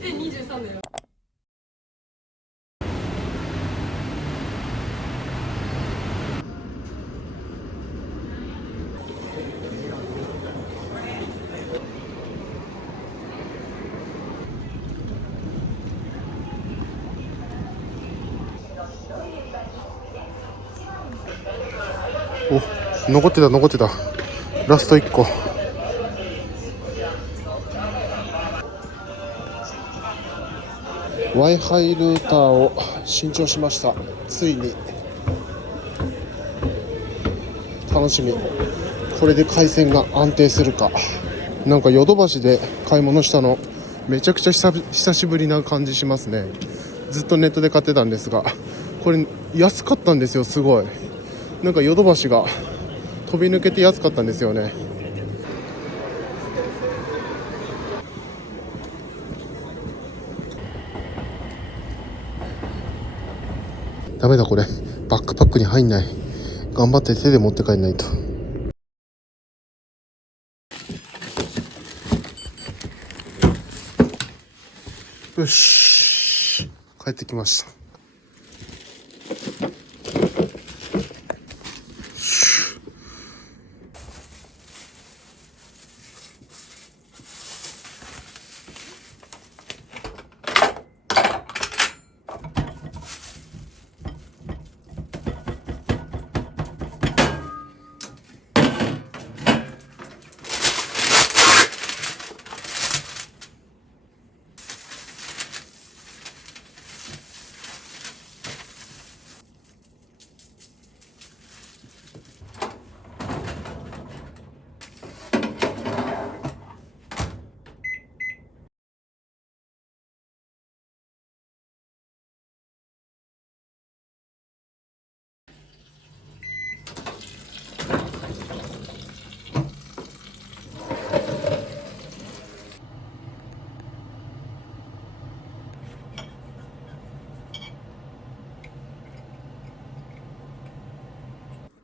23だよ。お、残ってた。ラスト1個。Wi-Fi ルーターを新調しました。ついに。楽しみ。これで回線が安定するか。なんかヨドバシで買い物したのめちゃくちゃ久しぶりな感じしますね。ずっとネットで買ってたんですが、これ安かったんですよ。すごいなんかヨドバシが飛び抜けて安かったんですよね。ダメだこれ、バックパックに入んない。頑張って手で持って帰んないと。よし、帰ってきました。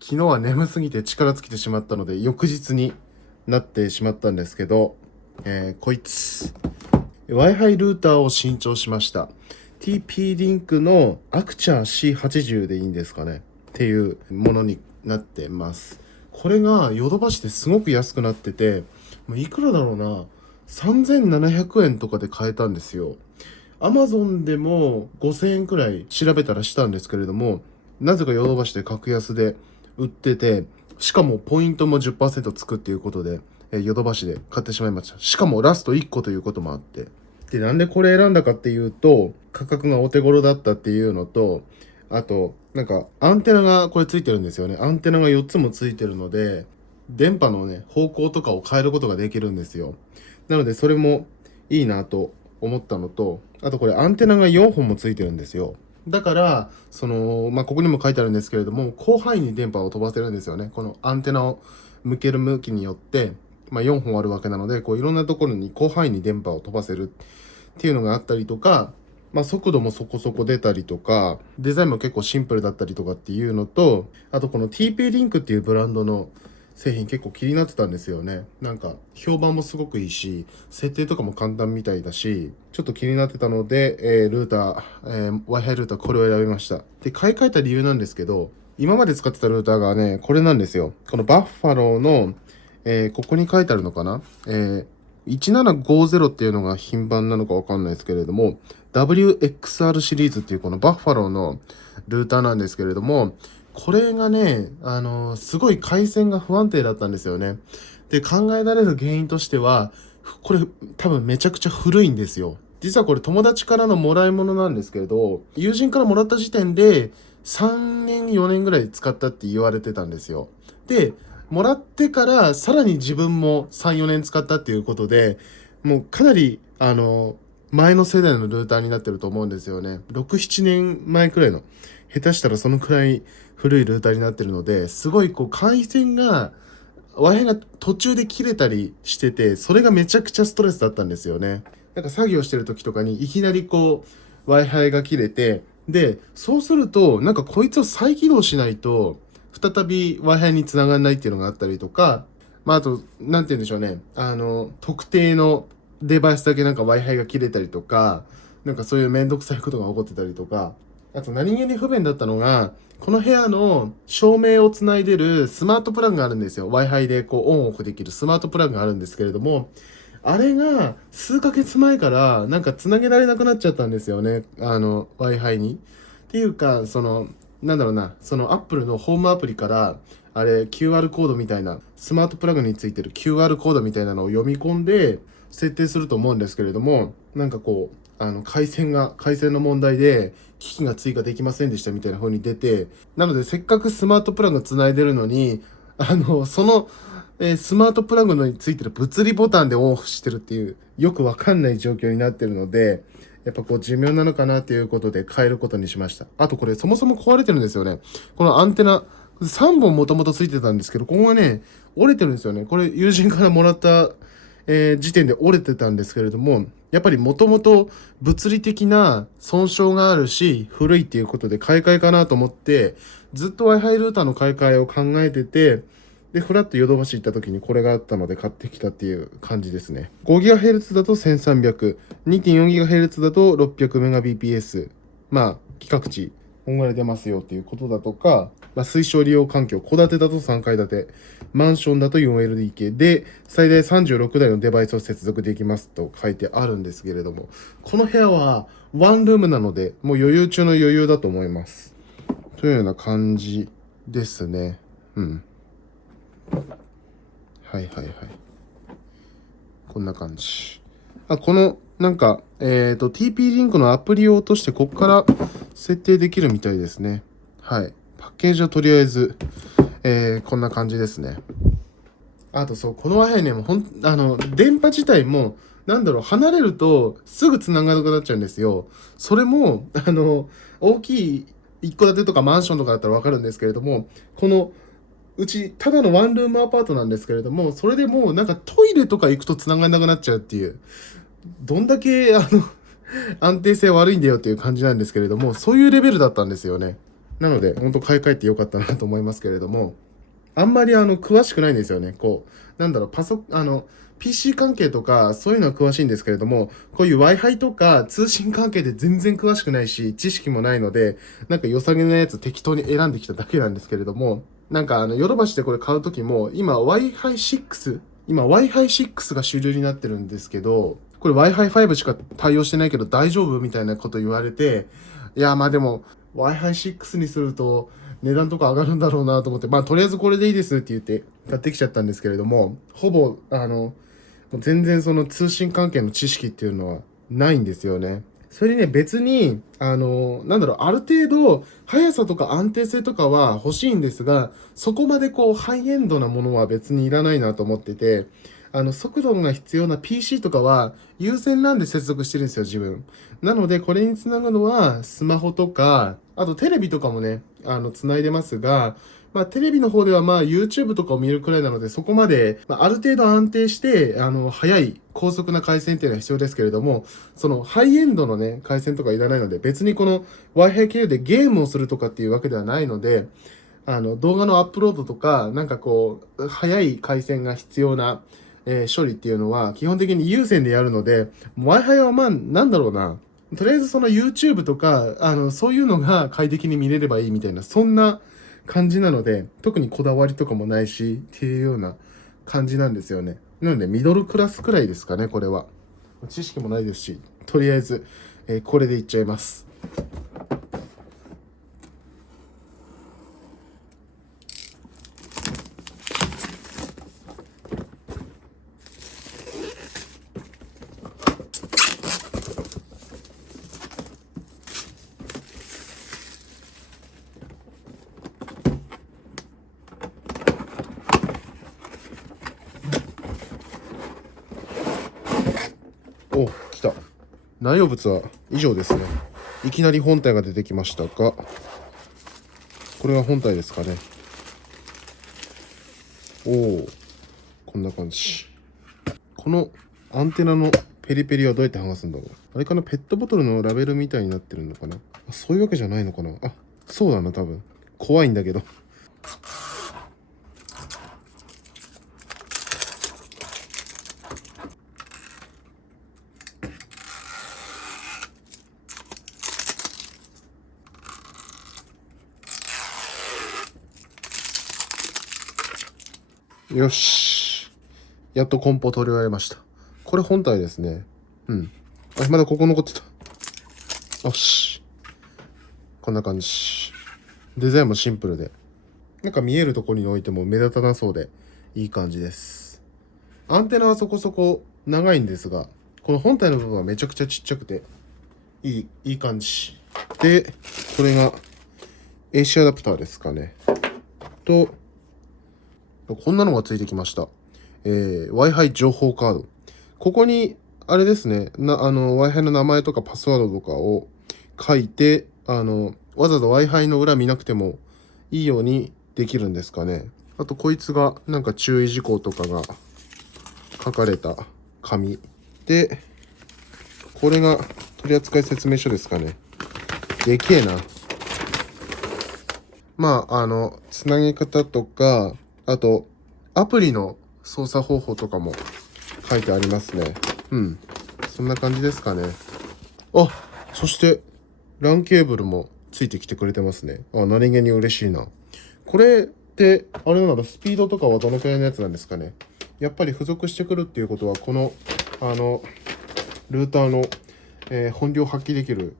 昨日は眠すぎて力尽きてしまったので翌日になってしまったんですけど、こいつ Wi-Fi ルーターを新調しました。 TP リンクのアクチャー C80 でいいんですかねっていうものになってます。これがヨドバシですごく安くなってて、もういくらだろうな、3700円とかで買えたんですよ。アマゾンでも5000円くらい調べたらしたんですけれども、なぜかヨドバシで格安で売ってて、しかもポイントも 10% つくっていうことで、ヨドバシで買ってしまいました。しかもラスト1個ということもあって。で、なんでこれ選んだかっていうと、価格がお手頃だったっていうのと、あと、なんかアンテナがこれついてるんですよね。アンテナが4つもついてるので、電波のね、方向とかを変えることができるんですよ。なのでそれもいいなと思ったのと、あとこれアンテナが4本もついてるんですよ。だから、ここにも書いてあるんですけれども、広範囲に電波を飛ばせるんですよね。このアンテナを向ける向きによって、4本あるわけなので、こういろんなところに広範囲に電波を飛ばせるっていうのがあったりとか、速度もそこそこ出たりとか、デザインも結構シンプルだったりとかっていうのと、あとこの TP リンクっていうブランドの製品結構気になってたんですよね。なんか評判もすごくいいし、設定とかも簡単みたいだし、ちょっと気になってたので、ルーター、Wi-Fi ルーターこれを選びました。で、買い替えた理由なんですけど、今まで使ってたルーターがね、これなんですよ。このバッファローの、ここに書いてあるのかな、1750っていうのが品番なのかわかんないですけれども、WXR シリーズっていうこのバッファローのルーターなんですけれども、これがね、すごい回線が不安定だったんですよね。で、考えられる原因としては、これ多分めちゃくちゃ古いんですよ。実はこれ友達からのもらい物なんですけれど、友人からもらった時点で3年4年ぐらい使ったって言われてたんですよ。で、もらってからさらに自分も3、4年使ったっていうことで、もうかなり、前の世代のルーターになってると思うんですよね。6、7年前くらいの。下手したらそのくらい古いルーターになってるので、すごいこう回線が、Wi-Fi が途中で切れたりしてて、それがめちゃくちゃストレスだったんですよね。なんか作業してる時とかにいきなりこう Wi-Fi が切れて、で、そうするとなんかこいつを再起動しないと、再び Wi-Fi に繋がんないっていうのがあったりとか、あと、なんて言うんでしょうね。特定のデバイスだけなんか Wi-Fi が切れたりとか、なんかそういうめんどくさいことが起こってたりとか、あと何気に不便だったのが、この部屋の照明をつないでるスマートプラグがあるんですよ。Wi-Fi でこうオンオフできるスマートプラグがあるんですけれども、あれが数ヶ月前からなんかつなげられなくなっちゃったんですよね。Wi-Fi に。っていうか、なんだろうな、その Apple のホームアプリから、あれ QR コードみたいな、スマートプラグについてる QR コードみたいなのを読み込んで設定すると思うんですけれども、なんかこう、回線の問題で機器が追加できませんでしたみたいな風に出て、なのでせっかくスマートプラグつないでるのに、その、スマートプラグについてる物理ボタンでオンオフしてるっていう、よくわかんない状況になってるので、やっぱこう寿命なのかなっていうことで変えることにしました。あとこれそもそも壊れてるんですよね。このアンテナ、3本もともとついてたんですけど、ここがね、折れてるんですよね。これ友人からもらった、時点で折れてたんですけれども、やっぱりもともと物理的な損傷があるし、古いっていうことで買い替えかなと思って、ずっと Wi-Fi ルーターの買い替えを考えてて、で、フラッとヨドバシ行った時にこれがあったので買ってきたっていう感じですね。5GHz だと1300、2.4GHz だと 600Mbps。まあ、規格値、こんぐらい出ますよっていうことだとか、まあ、推奨利用環境、戸建てだと3階建て、マンションだと 4LDK で、最大36台のデバイスを接続できますと書いてあるんですけれども、この部屋はワンルームなので、もう余裕中の余裕だと思います。というような感じですね。うん。はいはいはい。こんな感じ。この、なんか、TP リンクのアプリを落として、ここから設定できるみたいですね。はい。パッケージはとりあえず、こんな感じですね。あとそう、この Wi-Fi ね、もう電波自体も、なんだろう、離れるとすぐ繋がなくなっちゃうんですよ。それも、大きい一戸建てとかマンションとかだったらわかるんですけれども、この、うち、ただのワンルームアパートなんですけれども、それでもうなんかトイレとか行くと繋がんなくなっちゃうっていう、どんだけ、安定性悪いんだよっていう感じなんですけれども、そういうレベルだったんですよね。なので、本当買い替えてよかったなと思いますけれども、あんまり詳しくないんですよね。こう、なんだろう、PC 関係とか、そういうのは詳しいんですけれども、こういう Wi-Fi とか通信関係で全然詳しくないし、知識もないので、なんか良さげなやつ適当に選んできただけなんですけれども、なんかヨドバシでこれ買うときも、今 Wi-Fi 6が主流になってるんですけど、これ Wi-Fi 5しか対応してないけど大丈夫みたいなこと言われて、いや、まあでも、Wi-Fi 6にすると、値段とか上がるんだろうなと思って、まあとりあえずこれでいいですって言って買ってきちゃったんですけれども、ほぼ、全然その通信関係の知識っていうのはないんですよね。それにね、別に、なんだろう、ある程度、速さとか安定性とかは欲しいんですが、そこまでこう、ハイエンドなものは別にいらないなと思ってて、速度が必要な PC とかは、有線 LAN で接続してるんですよ、自分。なので、これにつなぐのは、スマホとか、あとテレビとかもね、つないでますが、まあ、テレビの方ではまあ YouTube とかを見るくらいなので、そこまで、まあ、ある程度安定して、速い高速な回線っていうのは必要ですけれども、そのハイエンドのね、回線とかいらないので、別にこの Wi-Fi 経由でゲームをするとかっていうわけではないので、動画のアップロードとか、なんかこう、速い回線が必要な、処理っていうのは、基本的に有線でやるので、Wi-Fi はまあ、なんだろうな、とりあえずその YouTube とか、そういうのが快適に見れればいいみたいな、そんな感じなので、特にこだわりとかもないし、っていうような感じなんですよね。なので、ミドルクラスくらいですかね、これは。知識もないですし、とりあえず、これでいっちゃいます。お、来た。内容物は以上ですね。いきなり本体が出てきましたが、これが本体ですかね。おお、こんな感じ。このアンテナのペリペリはどうやって剥がすんだろう。あれかな、ペットボトルのラベルみたいになってるのかな。そういうわけじゃないのかな。そうだな、多分。怖いんだけど。よし。やっと梱包取り終えました。これ本体ですね。うん。あ、まだここ残ってた。よし。こんな感じ。デザインもシンプルで。なんか見えるところに置いても目立たなそうでいい感じです。アンテナはそこそこ長いんですが、この本体の部分はめちゃくちゃちっちゃくていい感じ。で、これが AC アダプターですかね。と、こんなのがついてきました。Wi-Fi 情報カード。ここに、あれですね、Wi-Fi の名前とかパスワードとかを書いて、わざわざ Wi-Fi の裏見なくてもいいようにできるんですかね。あと、こいつが、なんか注意事項とかが書かれた紙。で、これが取扱説明書ですかね。でけえな。まあ、つなぎ方とか、あと、アプリの操作方法とかも書いてありますね。うん。そんな感じですかね。あ、そして、LAN ケーブルもついてきてくれてますね。あ、何気に嬉しいな。これって、あれなのスピードとかはどのくらいのやつなんですかね。やっぱり付属してくるっていうことは、この、ルーターの、本領発揮できる、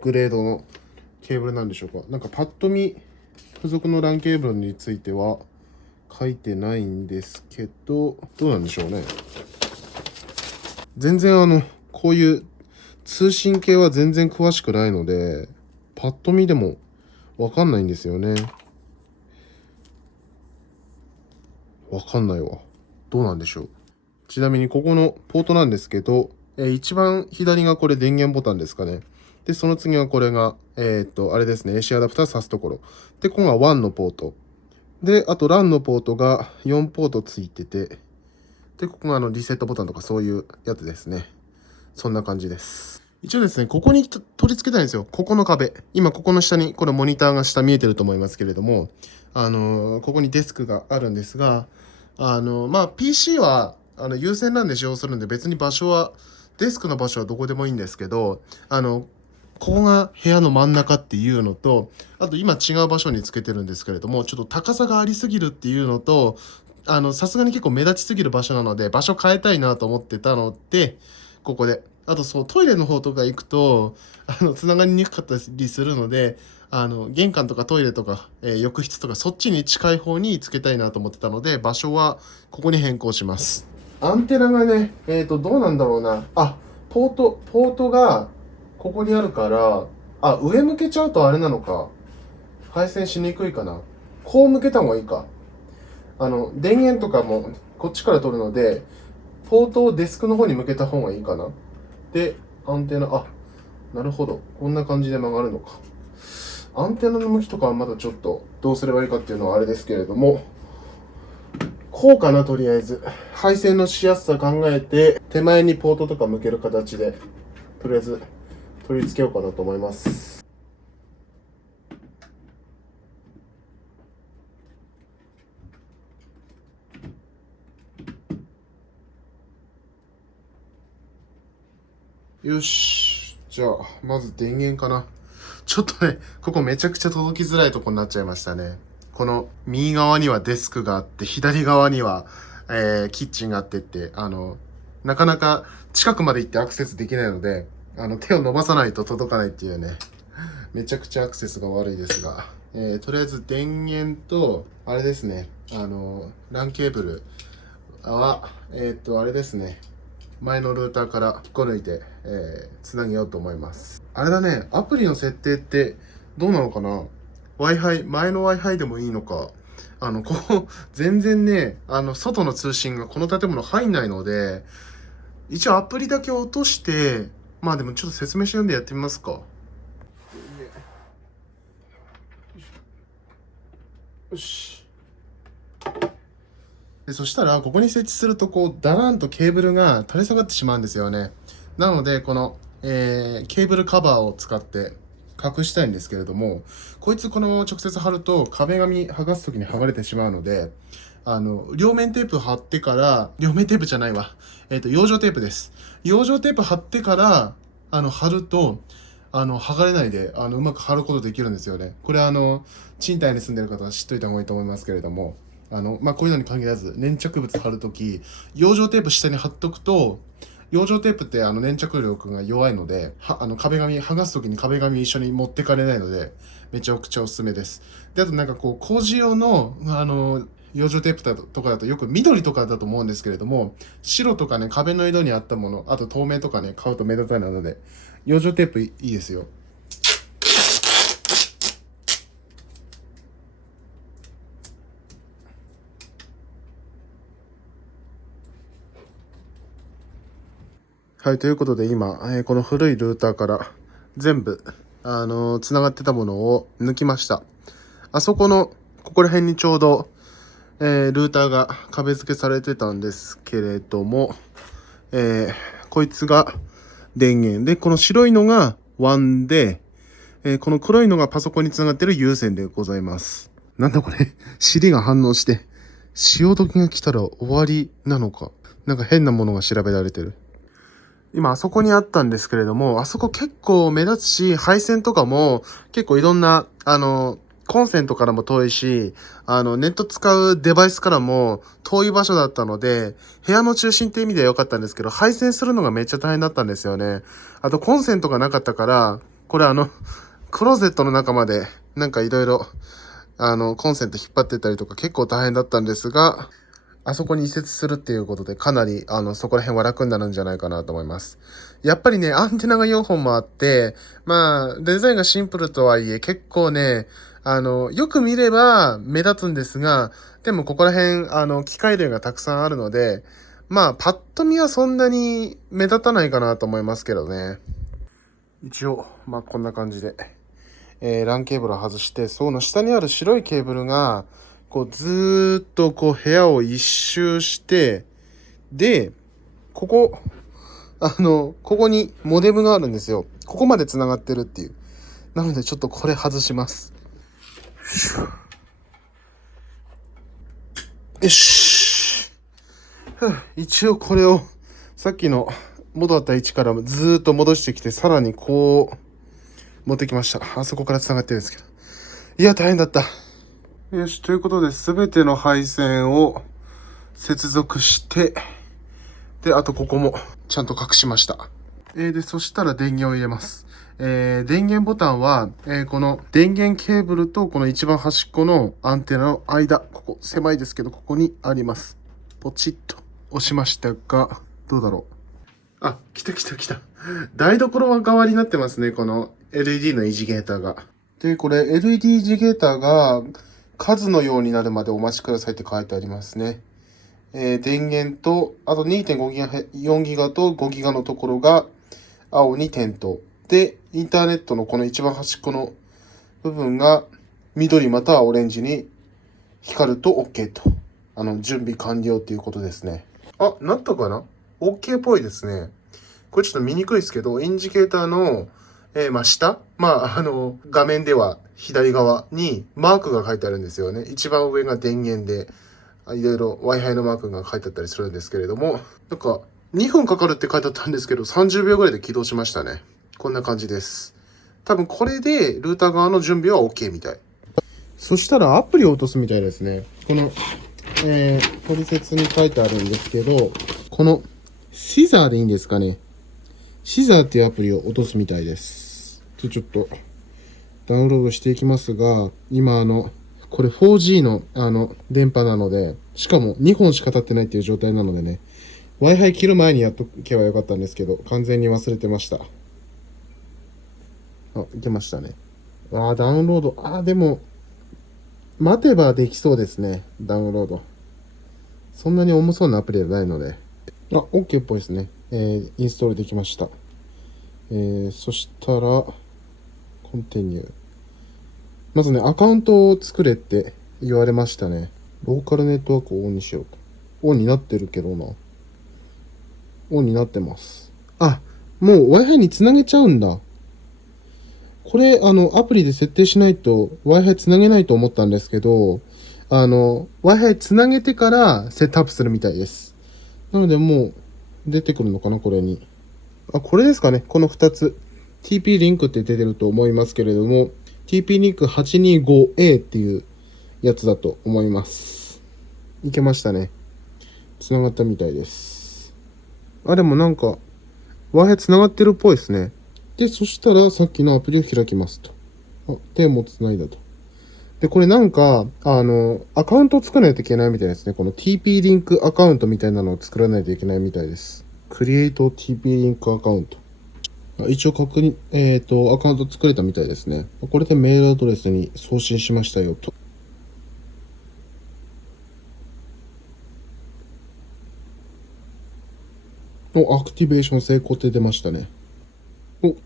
グレードのケーブルなんでしょうか。なんかパッと見、付属の LAN ケーブルについては書いてないんですけど、どうなんでしょうね。全然こういう通信系は全然詳しくないので、パッと見でもわかんないんですよね。わかんないわ。どうなんでしょう。ちなみにここのポートなんですけど、一番左がこれ電源ボタンですかね。で、その次はこれが、あれですね、AC アダプター挿すところ。で、ここが1のポート。で、あと LAN のポートが4ポートついてて、で、ここがリセットボタンとかそういうやつですね。そんな感じです。一応ですね、ここに取り付けたいんですよ。ここの壁。今、ここの下に、これモニターが下見えてると思いますけれども、ここにデスクがあるんですが、まあ、PC は、有線 LAN で使用するんで、別に場所は、デスクの場所はどこでもいいんですけど、ここが部屋の真ん中っていうのと、あと今違う場所につけてるんですけれども、ちょっと高さがありすぎるっていうのと、さすがに結構目立ちすぎる場所なので、場所変えたいなと思ってたので、ここで。あと、そう、トイレの方とか行くと、繋がりにくかったりするので、玄関とかトイレとか、浴室とか、そっちに近い方につけたいなと思ってたので、場所はここに変更します。アンテナがね、どうなんだろうな。あ、ポートが、ここにあるから、あ、上向けちゃうとあれなのか。配線しにくいかな。こう向けた方がいいか。電源とかもこっちから取るので、ポートをデスクの方に向けた方がいいかな。で、アンテナ、あ、なるほど。こんな感じで曲がるのか。アンテナの向きとかはまだちょっとどうすればいいかっていうのはあれですけれども、こうかな、とりあえず。配線のしやすさ考えて、手前にポートとか向ける形で、とりあえず取り付けようかなと思います。よし。じゃあ、まず電源かな。ちょっとね、ここめちゃくちゃ届きづらいとこになっちゃいましたね。この右側にはデスクがあって、左側には、キッチンがあってって、なかなか近くまで行ってアクセスできないので、手を伸ばさないと届かないっていうね、めちゃくちゃアクセスが悪いですが、とりあえず電源と、あれですね、LAN ケーブルは、あれですね、前のルーターから引っこ抜いて、つなげようと思います。あれだね、アプリの設定ってどうなのかな？ Wi-Fi、前の Wi-Fi でもいいのか。ここ、全然ね、外の通信がこの建物入んないので、一応アプリだけ落として、まあでもちょっと説明書読んでやってみますか。よし。で、そしたら、ここに設置すると、こう、だらんとケーブルが垂れ下がってしまうんですよね。なので、この、ケーブルカバーを使って隠したいんですけれども、こいつこのまま直接貼ると壁紙剥がすときに剥がれてしまうので、両面テープ貼ってから、両面テープじゃないわ。養生テープです。養生テープ貼ってから、貼ると、剥がれないで、うまく貼ることできるんですよね。これ賃貸に住んでる方は知っといた方がいいと思いますけれども、こういうのに限らず、粘着物貼るとき、養生テープ下に貼っとくと、養生テープって粘着力が弱いので、壁紙、剥がすときに壁紙一緒に持ってかれないので、めちゃくちゃおすすめです。で、あと工事用の、養生テープとかだとよく緑とかだと思うんですけれども、白とかね、壁の色に合ったもの、あと透明とかね、買うと目立たないので、養生テープいいですよ。はい、ということで今、この古いルーターから全部、繋がってたものを抜きました。あそこの、ここら辺にちょうど、ルーターが壁付けされてたんですけれども、こいつが電源で、この白いのが WAN で、この黒いのがパソコンに繋がってる有線でございます。なんだこれ、尻が反応して、潮時が来たら終わりなのか。なんか変なものが調べられてる。今あそこにあったんですけれども、あそこ結構目立つし、配線とかも結構いろんな、コンセントからも遠いし、ネット使うデバイスからも遠い場所だったので、部屋の中心って意味では良かったんですけど、配線するのがめっちゃ大変だったんですよね。あとコンセントがなかったから、これクローゼットの中まで、なんかいろいろ、コンセント引っ張ってたりとか結構大変だったんですが、あそこに移設するっていうことで、かなり、そこら辺は楽になるんじゃないかなと思います。やっぱりね、アンテナが4本もあって、デザインがシンプルとはいえ、結構ね、よく見れば目立つんですが、でもここら辺、機械類がたくさんあるので、パッと見はそんなに目立たないかなと思いますけどね。一応、こんな感じで、LAN ケーブルを外して、その下にある白いケーブルが、こうずーっとこう部屋を一周して、で、ここにモデムがあるんですよ。ここまで繋がってるっていう。なのでちょっとこれ外します。よし。一応これをさっきの元だった位置からずーっと戻してきて、さらにこう持ってきました。あそこから繋がってるんですけど。いや、大変だった。よし、ということで、すべての配線を接続して、で、あとここもちゃんと隠しました。で、そしたら電源を入れます。電源ボタンは、この電源ケーブルとこの一番端っこのアンテナの間、ここ狭いですけど、ここにあります。ポチッと押しましたが、どうだろう。あ、来た。台所側になってますね、この LED のイジゲーターが。で、これ LED イジゲーターが数のようになるまでお待ちくださいって書いてありますね。電源と、あと 2.5 ギガ、4ギガと5ギガのところが青に点灯。で、インターネットのこの一番端っこの部分が緑またはオレンジに光ると OK と。準備完了っていうことですね。あ、なったかな？ OK っぽいですね。これちょっと見にくいですけど、インジケーターの、下、画面では左側にマークが書いてあるんですよね。一番上が電源で、いろいろ Wi-Fi のマークが書いてあったりするんですけれども、なんか2分かかるって書いてあったんですけど、30秒ぐらいで起動しましたね。こんな感じです。多分これでルーター側の準備は OK みたい。そしたらアプリを落とすみたいですね。この、取説に書いてあるんですけど、このシザーでいいんですかね。シザーっていうアプリを落とすみたいです。ちょっとダウンロードしていきますが、今これ 4G の電波なので、しかも2本しか経ってないっていう状態なのでね、Wi-Fi 切る前にやっとけばよかったんですけど、完全に忘れてました。あ、いけましたね。ダウンロード。でも、待てばできそうですね。ダウンロード。そんなに重そうなアプリではないので。OK っぽいですね。インストールできました。そしたら、コンティニュー。まずね、アカウントを作れって言われましたね。ローカルネットワークをオンにしようと。オンになってるけどな。オンになってます。もう Wi-Fi につなげちゃうんだ。これ、アプリで設定しないと Wi-Fi つなげないと思ったんですけど、Wi-Fi つなげてからセットアップするみたいです。なのでもう出てくるのかな、これに。これですかね。この2つ。TP リンクって出てると思いますけれども、TP リンク 825A っていうやつだと思います。いけましたね。繋がったみたいです。あ、でもなんか、Wi-Fi 繋がってるっぽいですね。で、そしたらさっきのアプリを開きますと。で、もう繋いだと。で、これなんか、アカウントを作らないといけないみたいですね。この TP リンクアカウントみたいなのを作らないといけないみたいです。クリエイト TP リンクアカウント。一応確認、アカウント作れたみたいですね。これでメールアドレスに送信しましたよと。アクティベーション成功って出ましたね。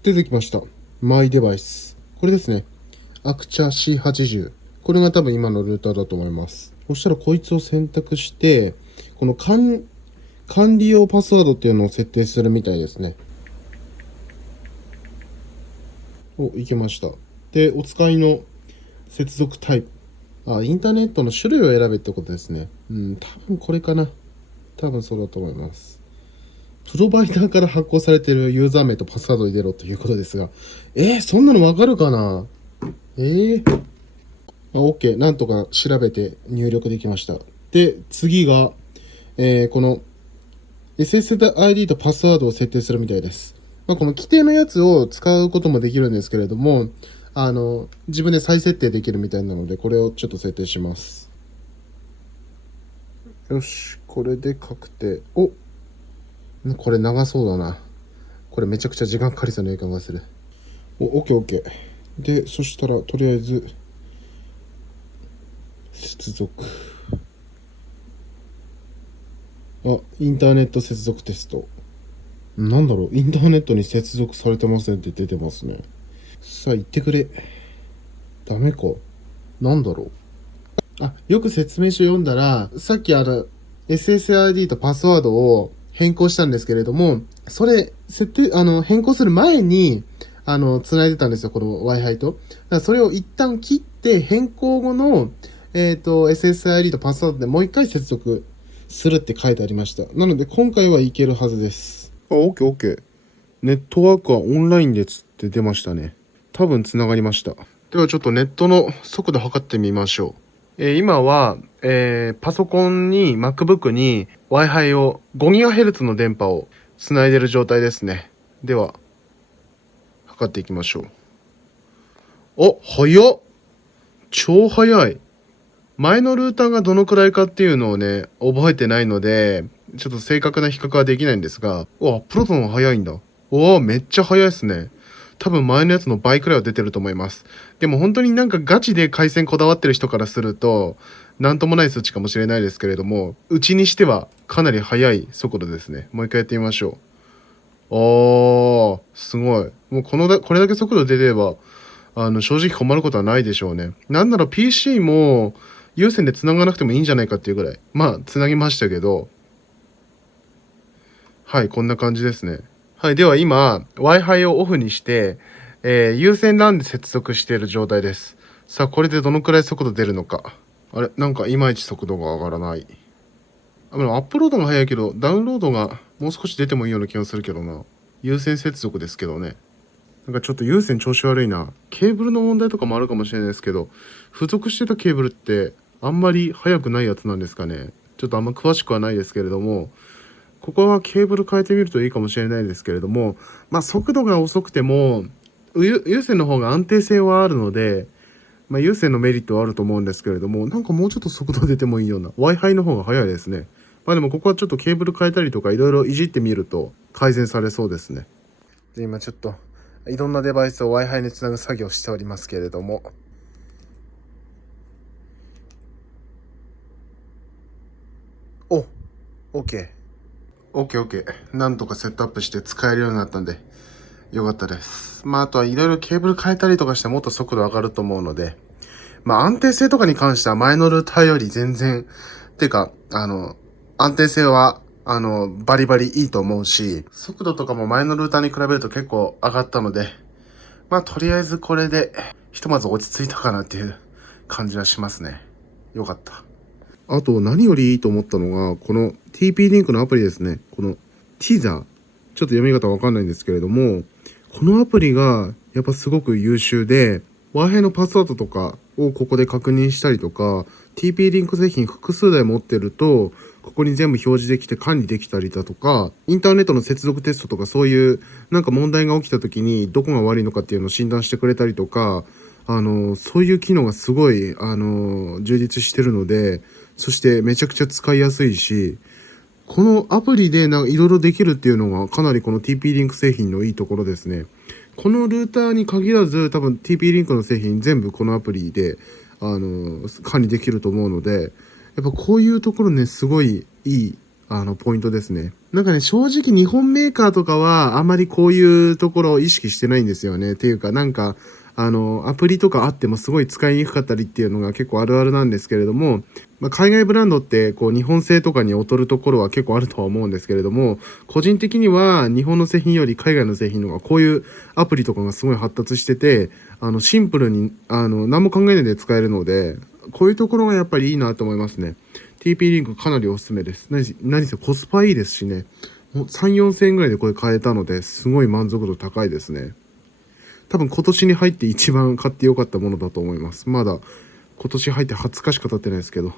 出てきました。マイデバイス。これですね。アクチャ C80。これが多分今のルーターだと思います。そしたらこいつを選択して、この管理用パスワードっていうのを設定するみたいですね。いけました。で、お使いの接続タイプ。インターネットの種類を選べってことですね。多分これかな。多分そうだと思います。プロバイダーから発行されているユーザー名とパスワードを入れろということですが、そんなのわかるかな。OK。なんとか調べて入力できました。で、次が、この SSID とパスワードを設定するみたいです。この規定のやつを使うこともできるんですけれども、自分で再設定できるみたいなので、これをちょっと設定します。よし、これで確定。これ長そうだな。これめちゃくちゃ時間かかりそうな予感がする。OK。で、そしたら、とりあえず、接続。インターネット接続テスト。なんだろう、インターネットに接続されてませんって出てますね。さあ、言ってくれ。ダメか。なんだろう。よく説明書読んだら、さっきSSID とパスワードを変更したんですけれども、それ、変更する前に、繋いでたんですよ、この Wi-Fi と。だからそれを一旦切って、変更後の、SSID とパスワードでもう一回接続するって書いてありました。なので、今回はいけるはずです。OK。ネットワークはオンラインでつって出ましたね。多分繋がりました。ではちょっとネットの速度測ってみましょう。今は、パソコンに MacBook に Wi-Fi を 5GHz の電波を繋いでる状態ですね。では、測っていきましょう。早っ。超早い。前のルーターがどのくらいかっていうのをね、覚えてないので、ちょっと正確な比較はできないんですが、プロトンは早いんだ。めっちゃ早いですね。多分前のやつの倍くらいは出てると思います。でも本当になんかガチで回線こだわってる人からすると、なんともない数値かもしれないですけれども、うちにしてはかなり速い速度ですね。もう一回やってみましょう。すごい。もうこれだけ速度出てれば、正直困ることはないでしょうね。なんなら PC も有線で繋がなくてもいいんじゃないかっていうぐらい。繋ぎましたけど、はい、こんな感じですね。はい、では今、Wi-Fi をオフにして、有線 LAN で接続している状態です。さあ、これでどのくらい速度出るのか。なんかいまいち速度が上がらない。でもアップロードが早いけど、ダウンロードがもう少し出てもいいような気がするけどな。有線接続ですけどね。なんかちょっと有線調子悪いな。ケーブルの問題とかもあるかもしれないですけど、付属してたケーブルってあんまり速くないやつなんですかね。ちょっとあんま詳しくはないですけれども、ここはケーブル変えてみるといいかもしれないですけれども、速度が遅くても、有線の方が安定性はあるので、有線のメリットはあると思うんですけれども、なんかもうちょっと速度出てもいいような。Wi-Fi の方が早いですね。でもここはちょっとケーブル変えたりとかいろいろいじってみると改善されそうですね。で、今ちょっといろんなデバイスを Wi-Fi につなぐ作業をしておりますけれども。OK。OK。なんとかセットアップして使えるようになったんで、よかったです。あとはいろいろケーブル変えたりとかしてもっと速度上がると思うので、安定性とかに関しては前のルーターより全然、てか、安定性は、バリバリいいと思うし、速度とかも前のルーターに比べると結構上がったので、とりあえずこれで、ひとまず落ち着いたかなっていう感じはしますね。よかった。あと、何よりいいと思ったのが、この TP リンクのアプリですね。この Teaser。ちょっと読み方わかんないんですけれども、このアプリがやっぱすごく優秀で、Wi-Fi のパスワードとかをここで確認したりとか、TP リンク製品複数台持ってると、ここに全部表示できて管理できたりだとか、インターネットの接続テストとかそういうなんか問題が起きた時にどこが悪いのかっていうのを診断してくれたりとか、そういう機能がすごい、充実してるので、そしてめちゃくちゃ使いやすいし、このアプリでいろいろできるっていうのがかなりこの TP リンク製品のいいところですね。このルーターに限らず多分 TP リンクの製品全部このアプリで管理できると思うので、やっぱこういうところね、すごいいいポイントですね。なんかね、正直日本メーカーとかはあまりこういうところを意識してないんですよね。っていうかなんかアプリとかあってもすごい使いにくかったりっていうのが結構あるあるなんですけれども、海外ブランドってこう日本製とかに劣るところは結構あるとは思うんですけれども、個人的には日本の製品より海外の製品の方がこういうアプリとかがすごい発達してて、シンプルに何も考えないで使えるので、こういうところがやっぱりいいなと思いますね。TP リンクかなりおすすめです。何せコスパいいですしね。もう3、4千円ぐらいでこれ買えたので、すごい満足度高いですね。多分今年に入って一番買ってよかったものだと思います。まだ今年入って20日しか経ってないですけど。